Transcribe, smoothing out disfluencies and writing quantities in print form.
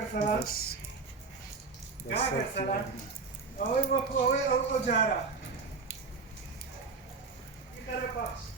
कर साला क्या कर साला ओए वो जा रहा इधर पास